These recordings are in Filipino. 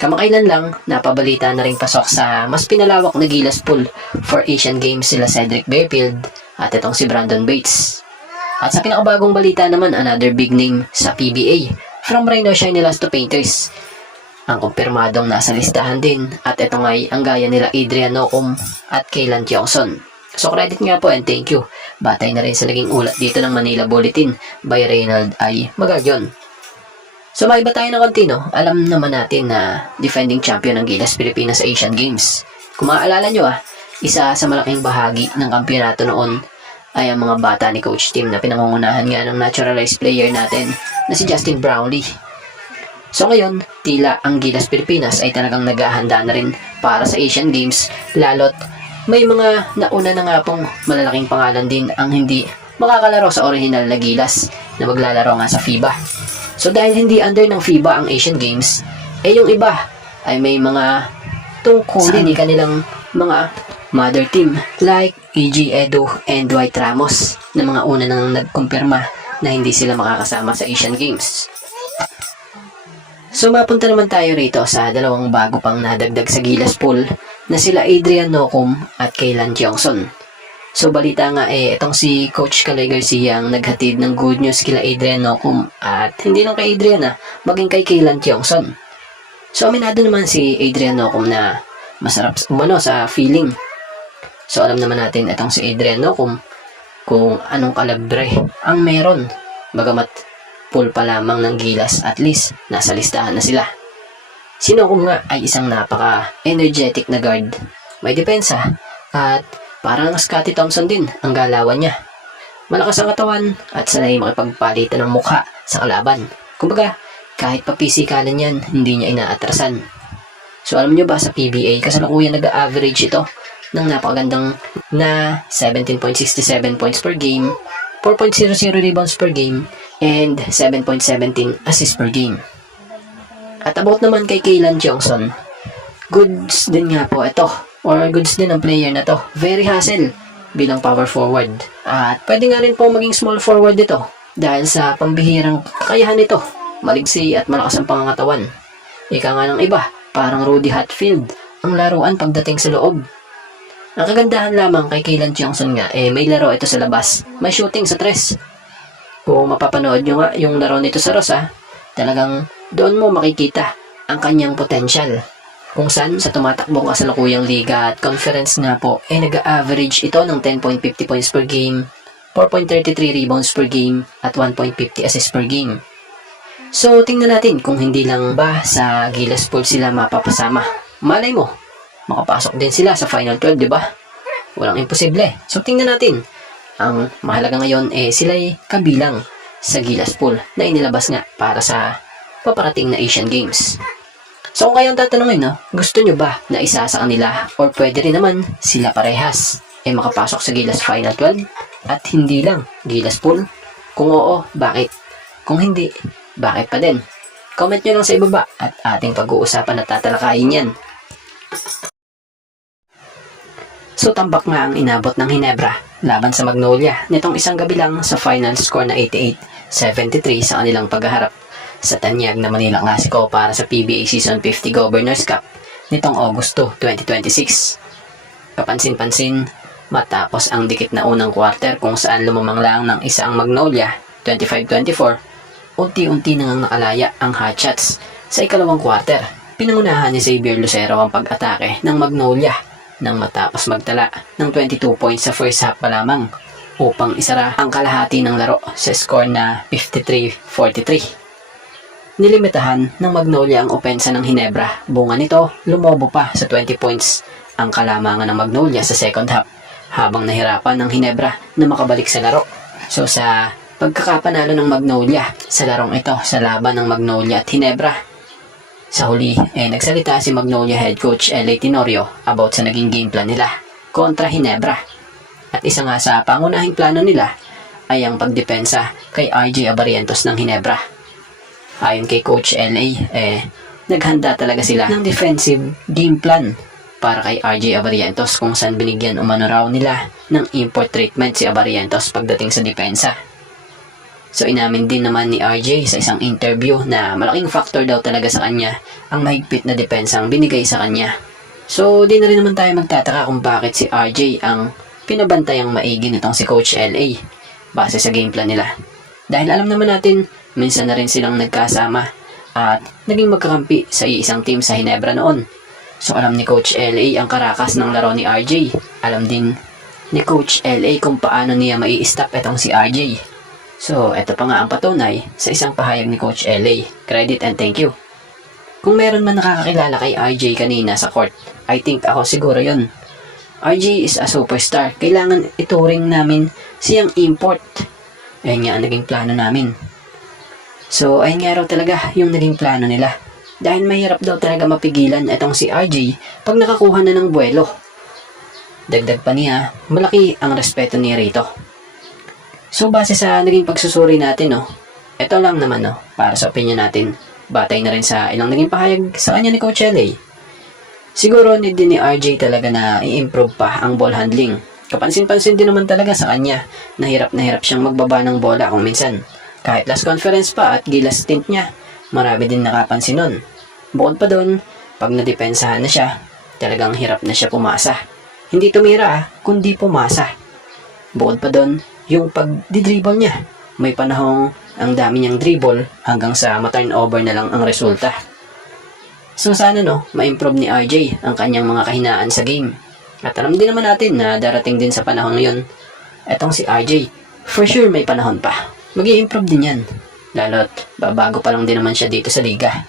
Kamakailan lang, napabalita na ring pasok sa mas pinalawak na Gilas pool for Asian Games sila Cedric Bearfield at itong si Brandon Bates. At sa pinakabagong balita naman, another big name sa PBA from Rhino Shinilas to Painters. Ang kumpirmadong nasa listahan din at ito nga'y ang gaya nila Adrian Nocum at Kaylan Tiongson. So credit nga po and thank you. Batay na rin sa naging ulat dito ng Manila Bulletin by Reynald I. Magalyon. So maiba tayo ng konti, no? Alam naman natin na defending champion ng Gilas Pilipinas sa Asian Games. Kung maaalala nyo isa sa malaking bahagi ng kampyonato noon ay ang mga bata ni Coach Tim na pinangungunahan nga ng naturalized player natin na si Justin Brownlee. So ngayon, tila ang Gilas Pilipinas ay talagang naghahanda na rin para sa Asian Games, lalo't may mga nauna na nga pong malalaking pangalan din ang hindi makakalaro sa original na Gilas na maglalaro nga sa FIBA. So dahil hindi under ng FIBA ang Asian Games, yung iba ay may mga tungkulin sa kanilang mga mother team like EG Edu and Dwight Ramos na mga una nang nagkumpirma na hindi sila makakasama sa Asian Games. So mapunta naman tayo rito sa dalawang bago pang nadagdag sa Gilas pool na sila Adrian Nocum at Kaylan Tiongson. So balita nga itong si Coach Kaloy Garcia ang naghatid ng good news kila Adrian Nocum at hindi lang kay Adrian maging kay Kaylan Tiongson. So aminado naman si Adrian Nocum na masarap umano sa feeling. So alam naman natin itong si Adrian Nocum kung anong kalabre ang meron. Bagamat pool pa lamang ng Gilas, at least nasa listahan na sila. Si Nocum nga ay isang napaka-energetic na guard. May depensa at parang Scottie Thompson din ang galawan niya. Malakas ang katawan at sanay makipagpalitan ng mukha sa kalaban. Kumbaga, kahit papisikalan yan, hindi niya inaatrasan. So alam nyo ba sa PBA, kasalukuyan nag-average ito ng napakagandang na 17.67 points per game, 4.00 rebounds per game, and 7.17 assists per game. At about naman kay Kaylan Tiongson, goods din nga po ito. Or goods din ang player na to. Very hustle bilang power forward. At pwede nga rin po maging small forward dito dahil sa pambihirang kakayahan nito. Maligsi at malakas ang pangangatawan. Ika nga ng iba, parang Rudy Hatfield ang laruan pagdating sa loob. Ang kagandahan lamang kay Kaylan Tiongson nga, may laro ito sa labas. May shooting sa tres. Kung mapapanood nyo nga yung laro nito sa Rosa, talagang doon mo makikita ang kanyang potential. Kung saan sa tumatakbong kasalukuyang liga at conference nga po nag-average ito ng 10.50 points per game, 4.33 rebounds per game at 1.50 assists per game. So tingnan natin kung hindi lang ba sa Gilas pool sila mapapasama. Malay mo, makapasok din sila sa Final 12, di ba? Walang imposible. So tingnan natin. Ang mahalaga ngayon sila'y kabilang sa Gilas pool na inilabas nga para sa paparating na Asian Games. So kung kayong tatanungin, gusto nyo ba na isa sa kanila or pwede rin naman sila parehas makapasok sa Gilas Final 12 at hindi lang Gilas pool? Kung oo, bakit? Kung hindi, bakit pa din? Comment nyo lang sa ibaba at ating pag-uusapan at tatalakayin yan. So tambak nga ang inabot ng Ginebra laban sa Magnolia nitong isang gabi lang sa final score na 88-73 sa kanilang paghaharap sa tanyag na Manila Clasico para sa PBA Season 50 Governors Cup nitong Agosto 2026. Kapansin-pansin matapos ang dikit na unang quarter kung saan lumamang lang ng isa ang Magnolia 25-24, unti-unti nang nakalaya ang hotshots sa ikalawang quarter. Pinangunahan ni Xavier Lucero ang pag-atake ng Magnolia nang matapos magtala ng 22 points sa first half pa lamang upang isara ang kalahati ng laro sa score na 53-43. Nilimitahan ng Magnolia ang opensa ng Ginebra. Bunga nito, lumobo pa sa 20 points ang kalamangan ng Magnolia sa second half habang nahirapan ng Ginebra na makabalik sa laro. So sa pagkakapanalo ng Magnolia sa larong ito sa laban ng Magnolia at Ginebra, sa huli nagsalita si Magnolia head coach L.A. Tenorio about sa naging game plan nila kontra Ginebra. At isa nga sa pangunahing plano nila ay ang pagdepensa kay RJ Abarientos ng Ginebra. Ayon kay Coach LA, naghanda talaga sila ng defensive game plan para kay RJ Abarientos kung saan binigyan umano raw nila ng import treatment si Abarientos pagdating sa depensa. So inamin din naman ni RJ sa isang interview na malaking factor daw talaga sa kanya ang mahigpit na depensang binigay sa kanya. So di na rin naman tayo magtataka kung bakit si RJ ang pinabantayang maigi nitong si Coach LA base sa game plan nila. Dahil alam naman natin, minsan na rin silang nagkasama at naging magkakampi sa isang team sa Hinebra noon. So alam ni Coach LA ang karakas ng laro ni RJ. Alam din ni Coach LA kung paano niya mai-stop itong si RJ. So eto pa nga ang patunay sa isang pahayag ni Coach LA. Credit and thank you. Kung meron man nakakakilala kay RJ kanina sa court, I think ako siguro yon. RJ is a superstar. Kailangan ituring namin siyang import. Ayun nga ang naging plano namin. So ayun nga raw talaga yung naging plano nila. Dahil mahirap daw talaga mapigilan itong si RJ pag nakakuha na ng buwelo. Dagdag pa niya, malaki ang respeto niya rito. So base sa naging pagsusuri natin, ito lang naman para sa opinion natin, batay na rin sa ilang naging pahayag sa kanya ni Coach LA. Siguro need din ni RJ talaga na i-improve pa ang ball handling. Kapansin-pansin din naman talaga sa kanya na hirap siyang magbaba ng bola kung minsan. Kahit last conference pa at gilas stint niya, marami din nakapansin nun. Bukod pa doon, pag nadepensahan na siya, talagang hirap na siya pumasa. Hindi tumira kundi pumasa. Bukod pa doon, yung pag-dribble niya. May panahong ang dami niyang dribble hanggang sa ma-turnover na lang ang resulta. So sana ma-improve ni RJ ang kanyang mga kahinaan sa game. At alam din naman natin na darating din sa panahon ngayon, etong si RJ, for sure may panahon pa. Mag-i-improve din yan. Lalo't babago pa lang din naman siya dito sa liga.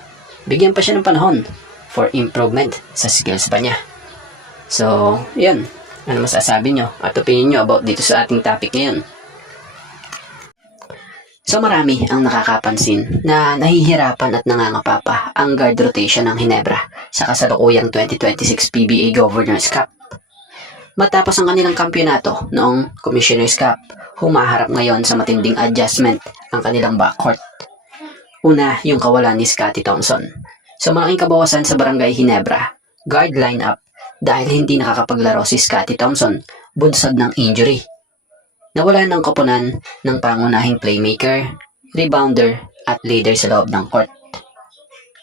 Bigyan pa siya ng panahon for improvement sa skills pa niya. So, yun. Ano masasabi nyo at opinion nyo about dito sa ating topic ngayon? So, marami ang nakakapansin na nahihirapan at nangangapapa ang guard rotation ng Hinebra sa kasalukuyang 2026 PBA Governors Cup. Matapos ang kanilang kampyonato noong Commissioner's Cup, humaharap ngayon sa matinding adjustment ang kanilang backcourt. Una, yung kawalan ni Scottie Thompson. So malaking kabawasan sa Barangay Hinebra, guard lineup dahil hindi nakakapaglaro si Scottie Thompson bunsod ng injury. Nawala ng koponan ng pangunahing playmaker, rebounder at leader sa loob ng court.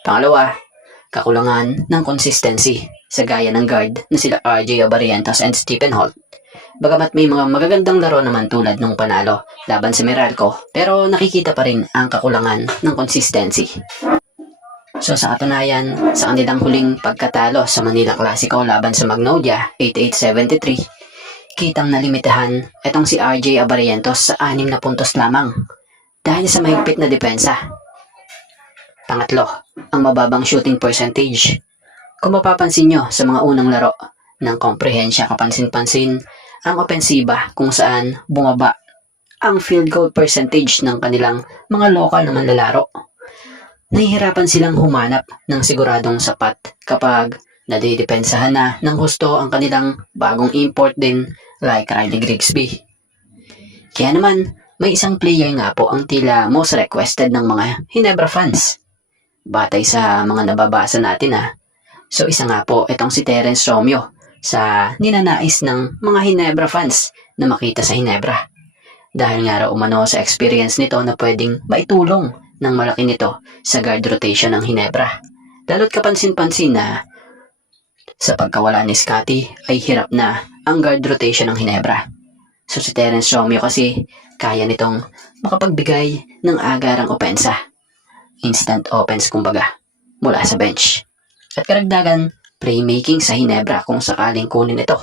Pangalawa, kakulangan ng consistency sa gaya ng guard na sila RJ Abarientos and Stephen Holt. Bagamat may mga magagandang laro naman tulad nung panalo laban sa Meralco, pero nakikita pa rin ang kakulangan ng consistency. So sa katunayan, sa kanilang huling pagkatalo sa Manila Clasico laban sa Magnolia 88-73, kitang nalimitahan itong si RJ Abarientos sa 6 na puntos lamang dahil sa mahigpit na depensa. Pangatlo, ang mababang shooting percentage. Kung mapapansin nyo sa mga unang laro ng komprehensya, kapansin-pansin ang opensiba kung saan bumaba ang field goal percentage ng kanilang mga lokal na manlalaro. Nahihirapan silang humanap ng siguradong sapat kapag nadidepensahan na ng husto ang kanilang bagong import din like Riley Grigsby. Kaya naman, may isang player nga po ang tila most requested ng mga Hinebra fans. Batay sa mga nababasa natin So isa nga po itong si Terence Romeo sa ninanais ng mga Hinebra fans na makita sa Hinebra. Dahil nga raw umano sa experience nito na pwedeng maitulong ng malaki nito sa guard rotation ng Hinebra. Lalo't kapansin-pansin na sa pagkawala ni Scottie ay hirap na ang guard rotation ng Hinebra. So si Terence Romeo kasi kaya nitong makapagbigay ng agarang opensa. Instant offense kumbaga mula sa bench. At karagdagan, playmaking sa Hinebra kung sakaling kunin ito.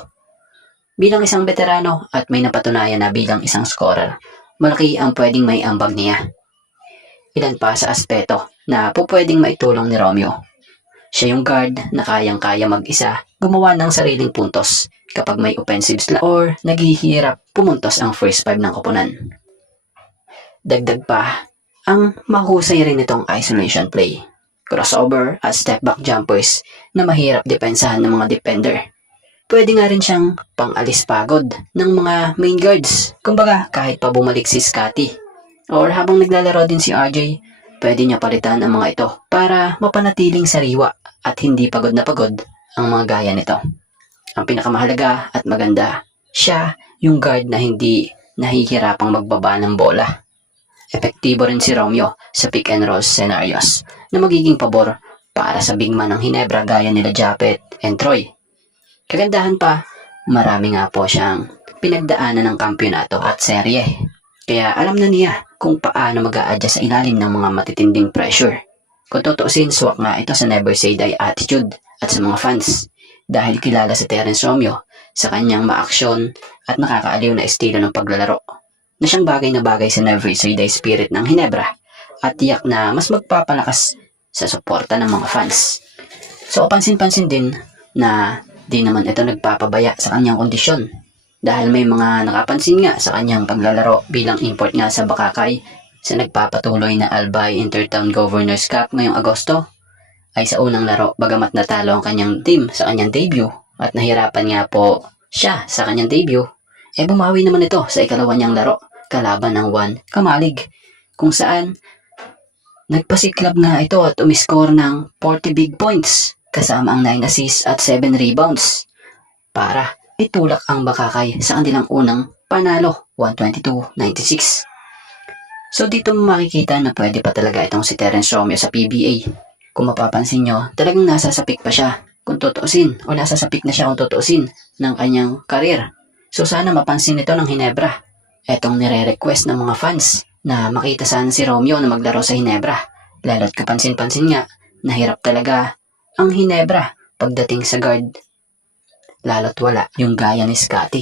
Bilang isang veterano at may napatunayan na bilang isang scorer, malaki ang pwedeng may ambag niya. Ilan pa sa aspeto na pupwedeng maitulong ni Romeo. Siya yung guard na kayang-kaya mag-isa gumawa ng sariling puntos kapag may offensive slot or naghihirap pumuntos ang first five ng koponan. Dagdag pa, ang mahusay rin itong isolation play, crossover at step back jumpers na mahirap depensahan ng mga defender. Pwede nga rin siyang pang-alis pagod ng mga main guards. Kumbaga, kahit pa bumalik si Scottie or habang naglalaro din si RJ, pwede niya palitan ang mga ito para mapanatiling sariwa at hindi pagod na pagod ang mga gaya nito. Ang pinakamahalaga at maganda, siya yung guard na hindi nahihirapang magbaba ng bola. epektibo rin si Romeo sa pick and roll scenarios na magiging pabor para sa big man ng Hinebra gaya nila Japet and Troy. Kagandahan pa, marami nga po siyang pinagdaanan ng kampyonato at serye. Kaya alam na niya kung paano mag-a-adjust sa ilalim ng mga matitinding pressure. Kung tutuusin, swak nga ito sa never say die attitude at sa mga fans dahil kilala si Terence Romeo sa kanyang maaksyon at nakakaaliw na estilo ng paglalaro na siyang bagay na bagay sa never say die spirit ng Hinebra at tiyak na mas magpapalakas sa suporta ng mga fans. So pansin-pansin din na di naman ito nagpapabaya sa kanyang kondisyon dahil may mga nakapansin nga sa kanyang paglalaro bilang import nga sa Bakakay sa nagpapatuloy na Albay Intertown Governors Cup ngayong Agosto ay sa unang laro bagamat natalo ang kanyang team sa kanyang debut at nahirapan nga po siya sa kanyang debut, bumawi naman ito sa ikalawa niyang laro kalaban ng Juan Kamalig kung saan nagpasiklab nga ito at umiscore ng 40 big points kasama ang 9 assists at 7 rebounds para itulak ang Bakakay sa kanilang unang panalo 122-96. So dito makikita na pwede pa talaga itong si Terence Romeo sa PBA. Kung mapapansin nyo, talagang nasasapik pa siya kung tutuusin o nasasapik na siya kung tutuusin ng kanyang karir. So sana mapansin ito ng Hinebra. Etong nire-request ng mga fans na makita sana si Romeo na maglaro sa Hinebra. Lalo't kapansin-pansin nga, nahirap talaga ang Hinebra pagdating sa guard. Lalo't wala yung gaya ni Scotty.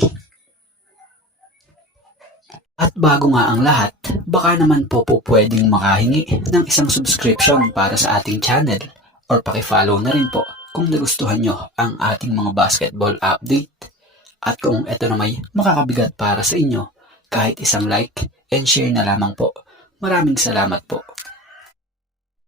At bago nga ang lahat, baka naman po pwedeng makahingi ng isang subscription para sa ating channel or pakifollow na rin po kung nagustuhan nyo ang ating mga basketball update. At kung ito na may makakabigat para sa inyo, kahit isang like and share na lamang po. Maraming salamat po.